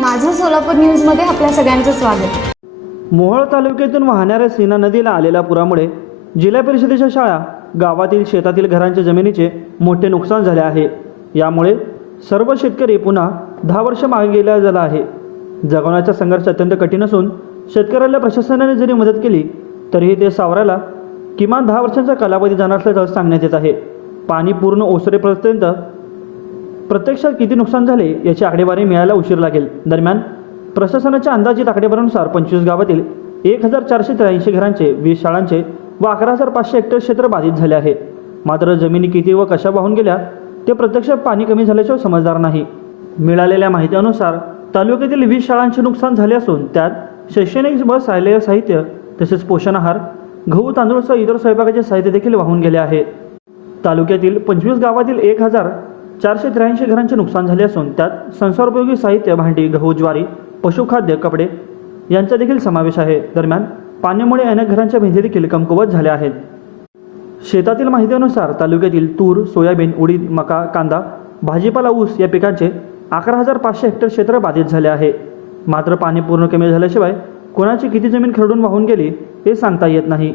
माझं सोलापूर न्यूजमध्ये आपल्या सगळ्यांचं स्वागत. मोहोळ तालुक्यातून वाहणाऱ्या सीना नदीला आलेल्या पुरामुळे जिल्हा परिषदेच्या शाळा गावातील शेतातील घरांच्या जमिनीचे मोठे नुकसान झाले आहे. यामुळे सर्व शेतकरी पुन्हा दहा वर्ष मागे गेला झाला आहे. जगवण्याचा संघर्ष अत्यंत कठीण असून शेतकऱ्याला प्रशासनाने जरी मदत केली तरीही ते सावरायला किमान दहा वर्षांचा कालावधी जाणार असल्याचं सांगण्यात येत आहे. पाणी पूर्ण ओसरेपर्यंत प्रत्यक्षात किती नुकसान झाले याची आकडेवारी मिळायला उशीर लागेल. दरम्यान प्रशासनाच्या अंदाजित आकडेवारीनुसार पंचवीस गावातील एक हजार चारशे त्र्याऐंशी घरांचे वीस शाळांचे व अकरा हजार पाचशे हेक्टर क्षेत्र बाधित झाले आहे. मात्र जमिनी किती व कशा वाहून गेल्या ते प्रत्यक्षात पाणी कमी झाल्याशिवाय समजदार नाही. मिळालेल्या माहितीनुसार तालुक्यातील वीस शाळांचे नुकसान झाले असून त्यात शैक्षणिक व शालेय साहित्य तसेच पोषण आहार गहू तांदूळसह इतर स्वयंपाकाचे साहित्य देखील वाहून गेले आहे. तालुक्यातील पंचवीस गावातील एक हजार चारशे त्र्याऐंशी घरांचे नुकसान झाले असून त्यात संसारोपयोगी साहित्य भांडी गहू ज्वारी पशुखाद्य कपडे यांचा देखील समावेश आहे. दरम्यान पाण्यामुळे अनेक घरांच्या भिंती देखील कमकुवत झाल्या आहेत. शेतातील माहितीनुसार तालुक्यातील तूर सोयाबीन उडीद मका कांदा भाजीपाला ऊस या पिकांचे अकरा हजार पाचशे हेक्टर क्षेत्र बाधित झाले आहे. मात्र पाणी पूर्ण कमी झाल्याशिवाय कोणाची किती जमीन खरडून वाहून गेली हे सांगता येत नाही.